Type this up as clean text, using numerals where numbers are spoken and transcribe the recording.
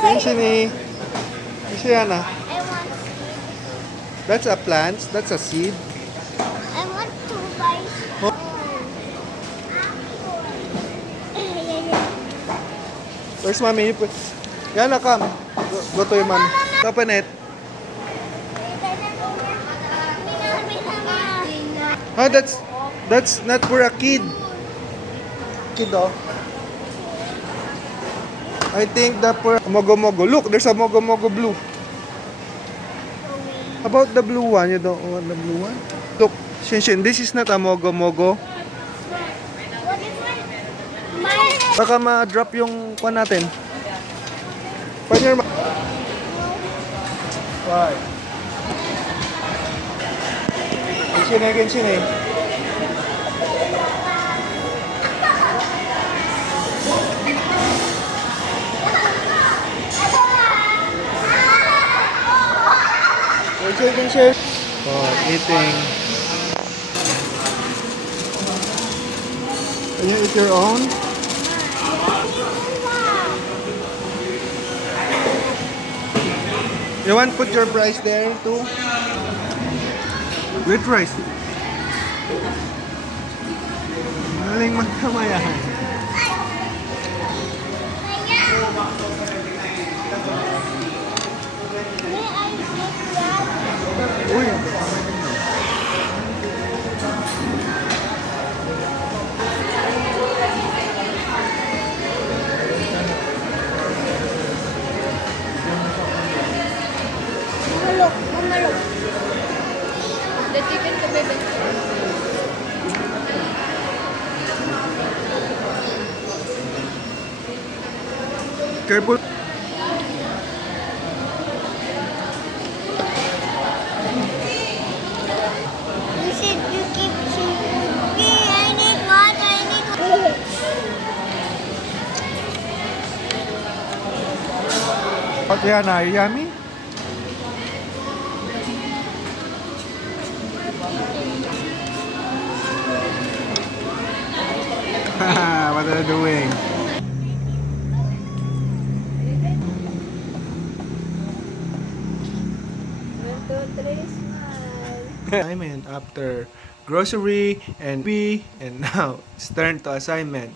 Sini. Siya I want That's a plant. That's a seed. I want to buy Oh. Where's mommy? Yana, come. Go to your mommy. Open it. Oh, that's not for a kid. Kid, oh. I think that for Mogo Mogo. Look, there's a Mogo Mogo blue. How about the blue one? You don't want the blue one? Look, Shinshin, this is not a Mogo Mogo. Baka ma-drop yung kwan natin. Find your Why? Genshin eh. Genshin. Oh, eating. Can you eat your own? You want to put your price there too? With rice. Maling magkamayahan. Uy. Mamalok. The chicken to baby. Careful. You said you keep chewing. I need water. What yan na? Yummy? What are you doing? One, two, three, smile. Assignment after grocery and now it's turn to assignment.